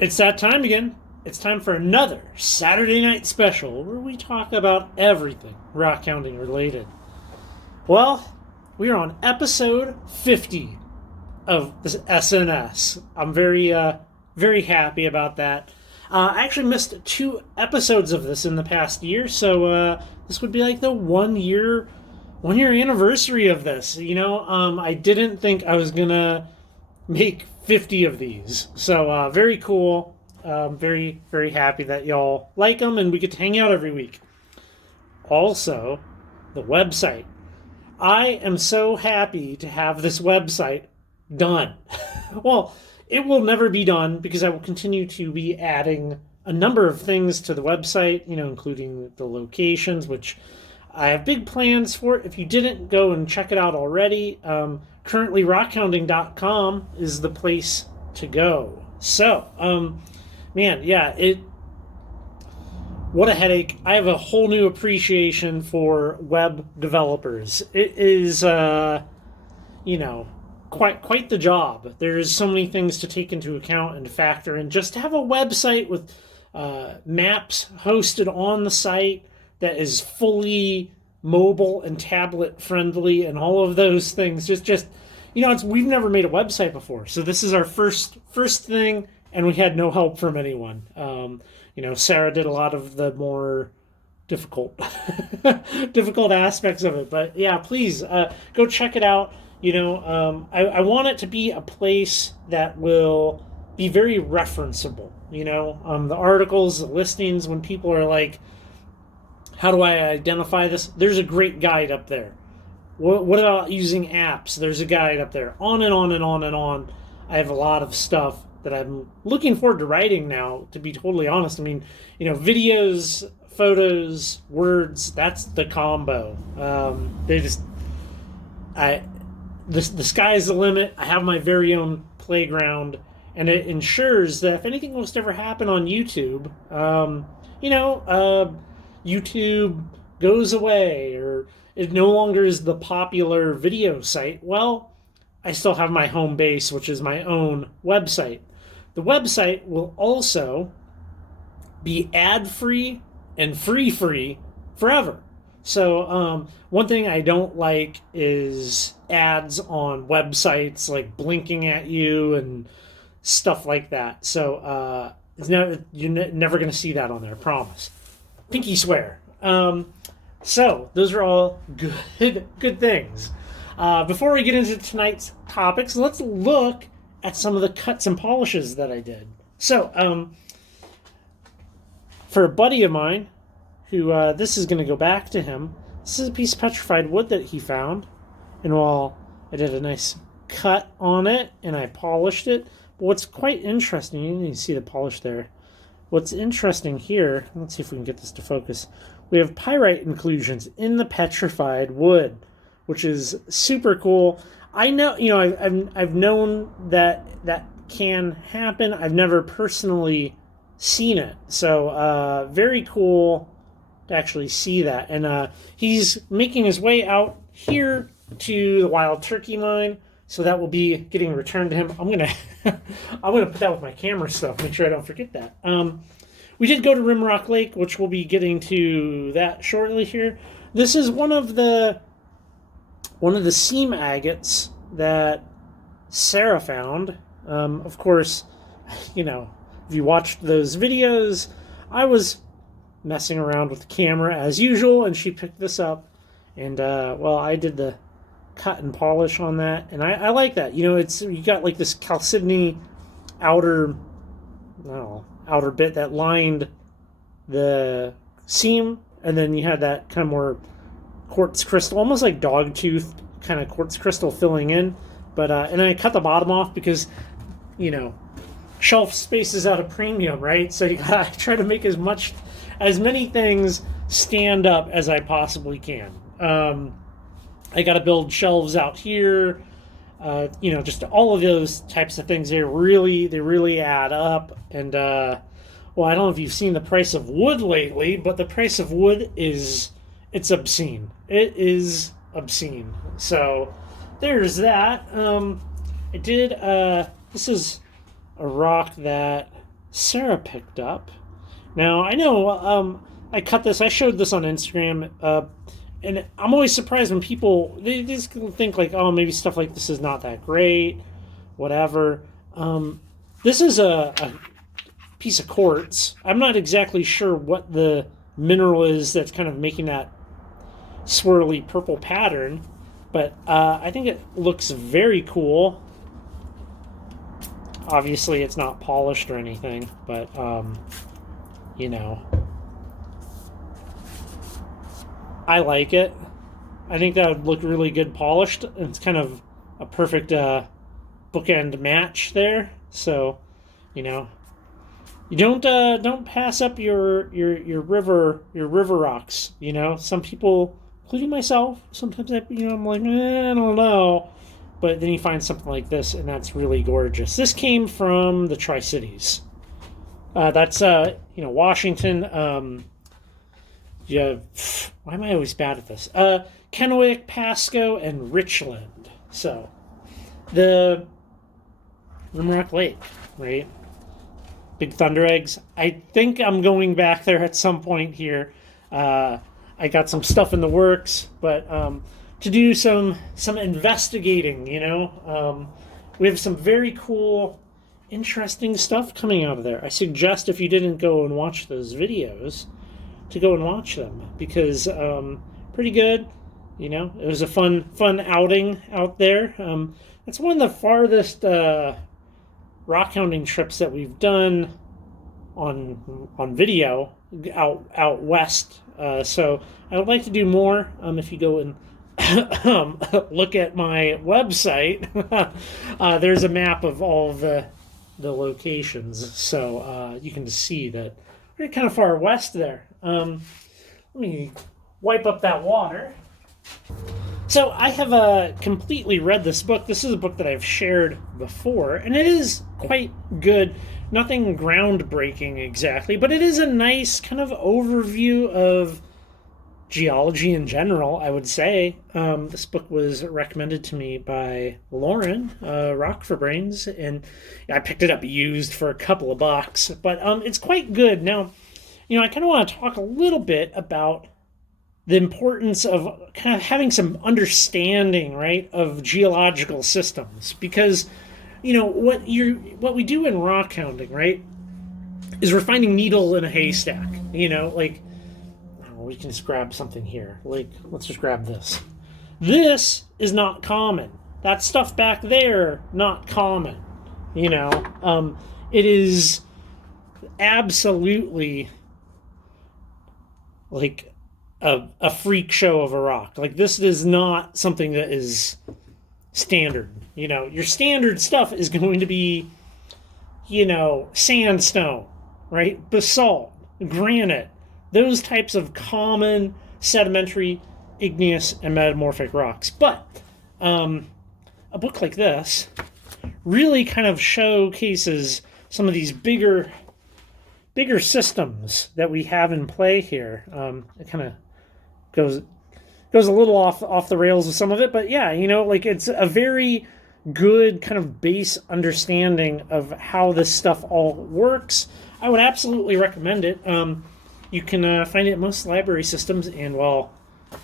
It's that time again. It's time for another Saturday night special where we talk about everything rockhounding related. Well, we are on episode 50 of the SNS. I'm very happy about that. I actually missed 2 episodes of this in the past year, so this would be like the 1 year anniversary of this. I didn't think I was gonna make 50 of these. So very cool. Very happy that y'all like them and we get to hang out every week. Also, the website. I am so happy to have this website done. Well, it will never be done because I will continue to be adding a number of things to the website, including the locations, which I have big plans for it. If you didn't go and check it out already, currently rockhounding.com is the place to go. So, man, yeah, what a headache. I have a whole new appreciation for web developers. It is, quite the job. There's so many things to take into account and to factor in. Just to have a website with maps hosted on the site that is fully mobile and tablet friendly and all of those things. We've never made a website before, so this is our first thing, and we had no help from anyone. Sarah did a lot of the more difficult difficult aspects of it, but yeah, please go check it out. I want it to be a place that will be very referenceable. The articles, the listings, when people are like, how do I identify this? There's a great guide up there. What about using apps? There's a guide up there. On and on and on and on. I have a lot of stuff that I'm looking forward to writing now, to be totally honest. I mean, videos, photos, words, that's the combo. The sky's the limit. I have my very own playground, and it ensures that if anything was to ever happen on YouTube, YouTube goes away or it no longer is the popular video site, well, I still have my home base, which is my own website. The website will also be ad-free and free forever. So one thing I don't like is ads on websites, like blinking at you and stuff like that. So you're never going to see that on there, I promise. Pinky swear. So those are all good things. Before we get into tonight's topics, let's look at some of the cuts and polishes that I did. So for a buddy of mine, who this is going to go back to him, this is a piece of petrified wood that he found, and while I did a nice cut on it and I polished it, but what's quite interesting, you can see the polish there. What's interesting here, let's see if we can get this to focus. We have pyrite inclusions in the petrified wood, which is super cool. I know, I've known that can happen. I've never personally seen it, so very cool to actually see that. And he's making his way out here to the wild turkey mine, so that will be getting returned to him. I'm gonna put that with my camera stuff, make sure I don't forget that. We did go to Rimrock Lake, which we'll be getting to that shortly here. This is one of the seam agates that Sarah found. Of course, if you watched those videos, I was messing around with the camera as usual, and she picked this up, and I did the cut and polish on that, and I like that. You got like this chalcedony outer bit that lined the seam, and then you had that kind of more quartz crystal, almost like dog tooth kind of quartz crystal filling in. But and I cut the bottom off because shelf space is at a premium, right? So you gotta try to make as many things stand up as I possibly can. I got to build shelves out here, just all of those types of things. They really add up. And I don't know if you've seen the price of wood lately, but the price of wood it's obscene. It is obscene. So there's that. I did. This is a rock that Sarah picked up. Now, I know I cut this, I showed this on Instagram, and I'm always surprised when people, they just think like, oh, maybe stuff like this is not that great, whatever. This is a piece of quartz. I'm not exactly sure what the mineral is that's kind of making that swirly purple pattern, but I think it looks very cool. Obviously, it's not polished or anything, but you know, I like it. I think that would look really good polished. It's kind of a perfect bookend match there. So, you know, you don't pass up your river rocks. You know, some people, including myself, sometimes I'm like, I don't know. But then you find something like this, and that's really gorgeous. This came from the Tri Cities. That's Washington. Yeah, why am I always bad at this? Kennewick, Pasco, and Richland. So the Rimrock Lake, right? Big Thunder Eggs. I think I'm going back there at some point here. I got some stuff in the works, but to do some investigating. We have some very cool, interesting stuff coming out of there. I suggest if you didn't go and watch those videos, to go and watch them because pretty good. It was a fun outing out there. It's one of the farthest rockhounding trips that we've done on video out west. So I would like to do more. If you go and look at my website, there's a map of all of the locations, so you can see that we're kind of far west there. Let me wipe up that water. So I have completely read this book. This is a book that I've shared before, and it is quite good. Nothing groundbreaking exactly, but it is a nice kind of overview of geology in general, I would say. This book was recommended to me by Lauren, Rock for Brains, and I picked it up used for a couple of bucks, but it's quite good. Now, I kind of want to talk a little bit about the importance of kind of having some understanding, right, of geological systems, because what we do in rock hounding, right, is we're finding needle in a haystack. Like, we can just grab something here. Like, let's just grab this. This is not common. That stuff back there, not common. It is absolutely like a freak show of a rock. Like, this is not something that is standard. Your standard stuff is going to be, sandstone, right? Basalt, granite, those types of common sedimentary, igneous, and metamorphic rocks. But a book like this really kind of showcases some of these bigger systems that we have in play here. It kind of goes a little off the rails with some of it, but yeah, like, it's a very good kind of base understanding of how this stuff all works. I would absolutely recommend it. You can find it at most library systems and, well,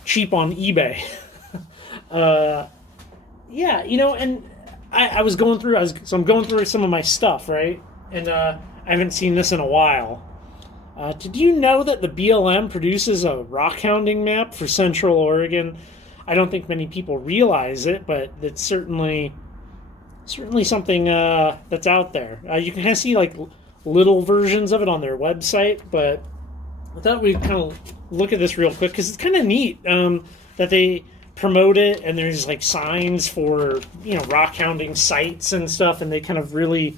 cheap on eBay. Yeah, and I was going through, I'm going through some of my stuff, right? And I haven't seen this in a while. Did you know that the BLM produces a rockhounding map for Central Oregon? I don't think many people realize it, but it's certainly something that's out there. You can kind of see like little versions of it on their website, but I thought we'd kind of look at this real quick because it's kind of neat that they promote it, and there's like signs for rockhounding sites and stuff, and they kind of really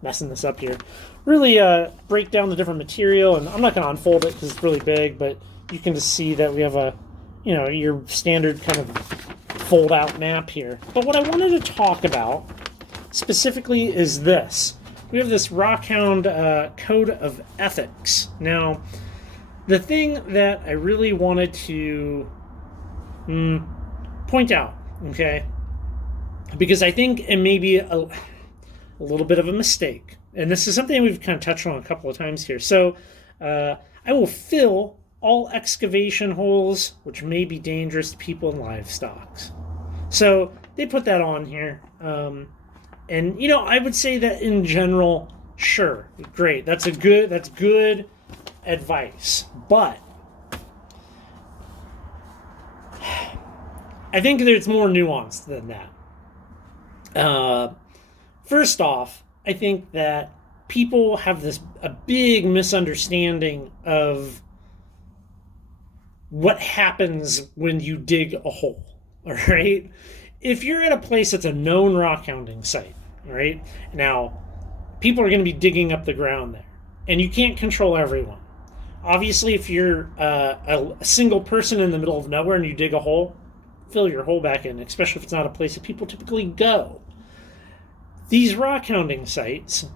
messing this up here. Really break down the different material, and I'm not going to unfold it because it's really big, but you can just see that we have a, your standard kind of fold-out map here. But what I wanted to talk about specifically is this. We have this Rockhound Code of Ethics. Now, the thing that I really wanted to point out, okay, because I think it may be a little bit of a mistake, and this is something we've kind of touched on a couple of times here. So I will fill all excavation holes which may be dangerous to people and livestock. So they put that on here. And I would say that in general, sure, great. That's good advice. But I think there's more nuanced than that. First off, I think that people have a big misunderstanding of what happens when you dig a hole. All right. If you're at a place that's a known rockhounding site, all right, now people are going to be digging up the ground there, and you can't control everyone. Obviously, if you're a single person in the middle of nowhere and you dig a hole, fill your hole back in, especially if it's not a place that people typically go. These rockhounding sites,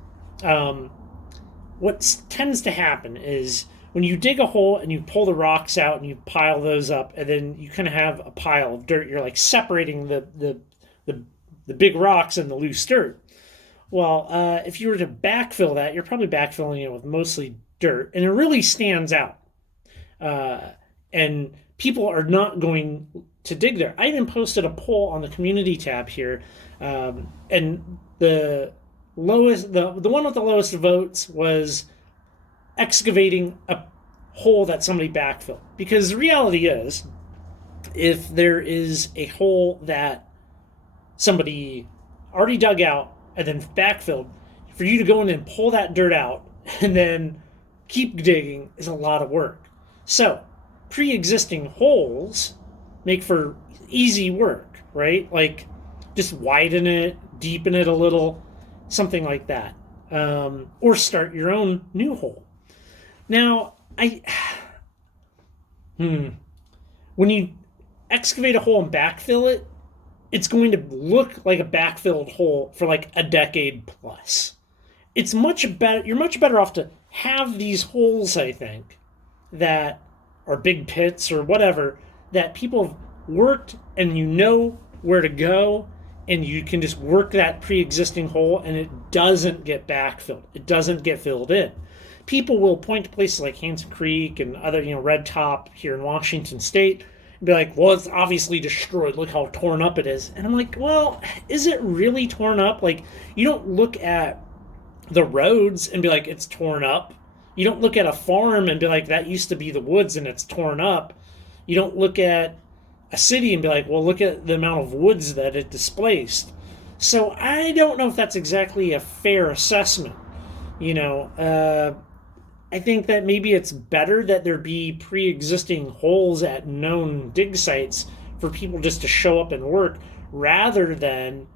what tends to happen is when you dig a hole and you pull the rocks out and you pile those up, and then you kind of have a pile of dirt, you're like separating the big rocks and the loose dirt. Well, if you were to backfill that, you're probably backfilling it with mostly dirt, and it really stands out. And people are not going to dig there. I even posted a poll on the community tab here, and the one with the lowest votes was excavating a hole that somebody backfilled. Because the reality is, if there is a hole that somebody already dug out and then backfilled, for you to go in and pull that dirt out and then keep digging is a lot of work. So, pre-existing holes make for easy work, right? Like, just widen it, deepen it a little, something like that. Or start your own new hole. Now, when you excavate a hole and backfill it, it's going to look like a backfilled hole for like a decade plus. It's much better. You're much better off to have these holes, I think, that are big pits or whatever, that people have worked and you know where to go, and you can just work that pre-existing hole and it doesn't get backfilled. It doesn't get filled in. People will point to places like Hanson Creek and other, Red Top here in Washington State and be like, well, it's obviously destroyed. Look how torn up it is. And I'm like, well, is it really torn up? Like, you don't look at the roads and be like, it's torn up. You don't look at a farm and be like, that used to be the woods and it's torn up. You don't look at a city and be like, well, look at the amount of woods that it displaced. So I don't know if that's exactly a fair assessment. I think that maybe it's better that there be pre-existing holes at known dig sites for people just to show up and work, rather than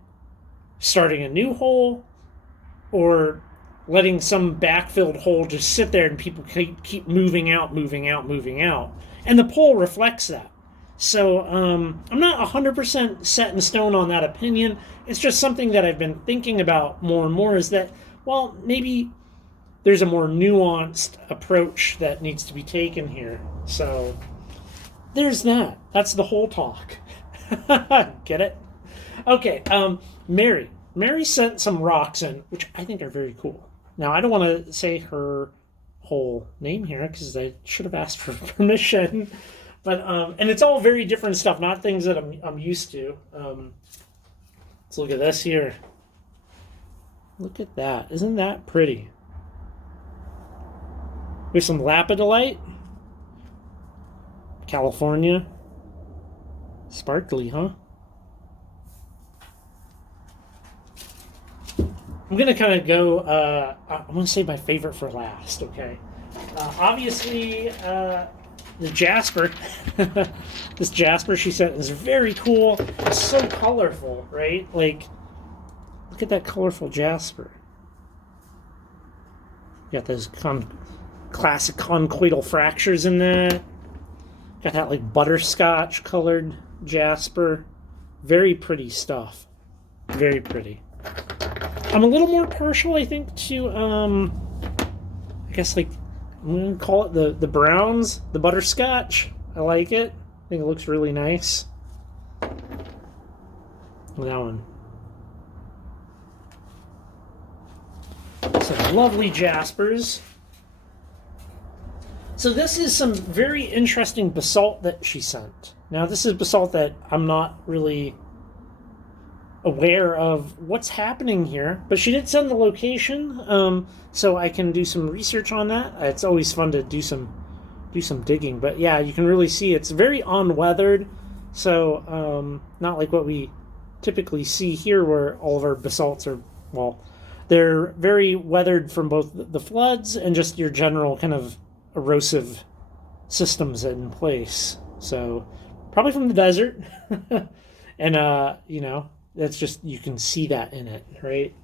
starting a new hole or letting some backfilled hole just sit there and people keep moving out. And the poll reflects that. So I'm not 100% set in stone on that opinion. It's just something that I've been thinking about more and more, is that, well, maybe there's a more nuanced approach that needs to be taken here. So there's that. That's the whole talk. Get it? Okay, Mary. Mary sent some rocks in, which I think are very cool. Now, I don't want to say her whole name here because I should have asked for permission. But and it's all very different stuff, not things that I'm used to. Let's look at this here. Look at that. Isn't that pretty? We have some lapidolite. California. Sparkly, huh? I'm going to kind of go, I'm going to save my favorite for last, okay? Obviously, the jasper, this jasper she sent is very cool. It's so colorful, right? Like, look at that colorful jasper. Got those classic conchoidal fractures in that. Got that like butterscotch colored jasper. Very pretty stuff. Very pretty. I'm a little more partial, I think, to I guess like I'm gonna call it the browns, the butterscotch. I like it. I think it looks really nice. That one. Some lovely jaspers. So this is some very interesting basalt that she sent. Now this is basalt that I'm not really aware of what's happening here, but she did send the location, so I can do some research on that. It's always fun to do some digging, but yeah, you can really see it's very unweathered, so not like what we typically see here where all of our basalts are, well, they're very weathered from both the floods and just your general kind of erosive systems in place. So probably from the desert. And you know, that's just, you can see that in it, right?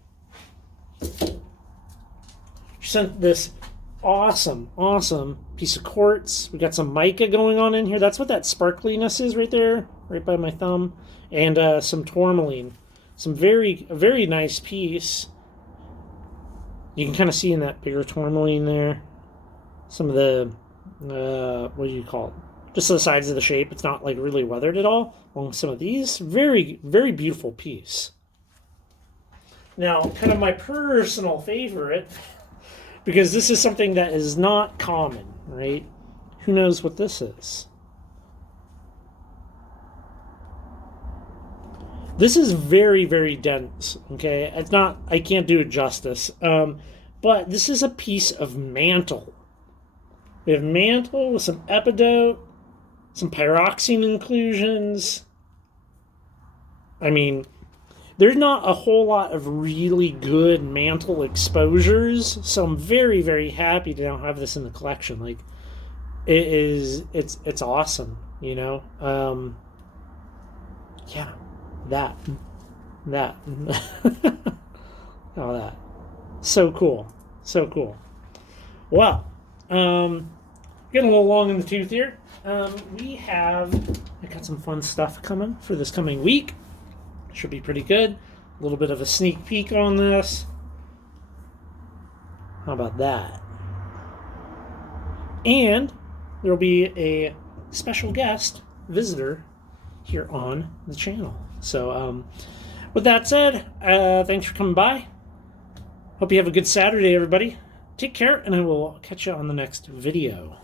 She sent this awesome piece of quartz. We got some mica going on in here. That's what that sparkliness is right there, right by my thumb. And some tourmaline. Some very nice piece. You can kind of see in that bigger tourmaline there some of the, what do you call it? Just the sides of the shape. It's not like really weathered at all. Along with some of these, very beautiful piece. Now, kind of my personal favorite, because this is something that is not common, right? Who knows what this is? This is very dense, okay? It's not, I can't do it justice. But this is a piece of mantle. We have mantle with some epidote, some pyroxene inclusions. I mean, there's not a whole lot of really good mantle exposures, so I'm very happy to now have this in the collection. Like, it's awesome, you know? Yeah, that. All that. So cool. Well, getting a little long in the tooth here. I got some fun stuff coming for this coming week. Should be pretty good. A little bit of a sneak peek on this. How about that? And there will be a special guest visitor here on the channel. So, with that said, thanks for coming by. Hope you have a good Saturday, everybody. Take care, and I will catch you on the next video.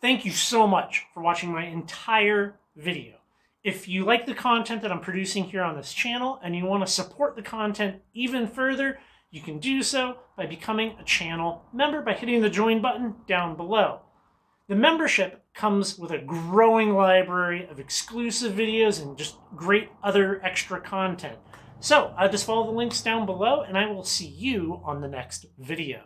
Thank you so much for watching my entire video. If you like the content that I'm producing here on this channel and you want to support the content even further, you can do so by becoming a channel member by hitting the join button down below. The membership comes with a growing library of exclusive videos and just great other extra content. So just follow the links down below and I will see you on the next video.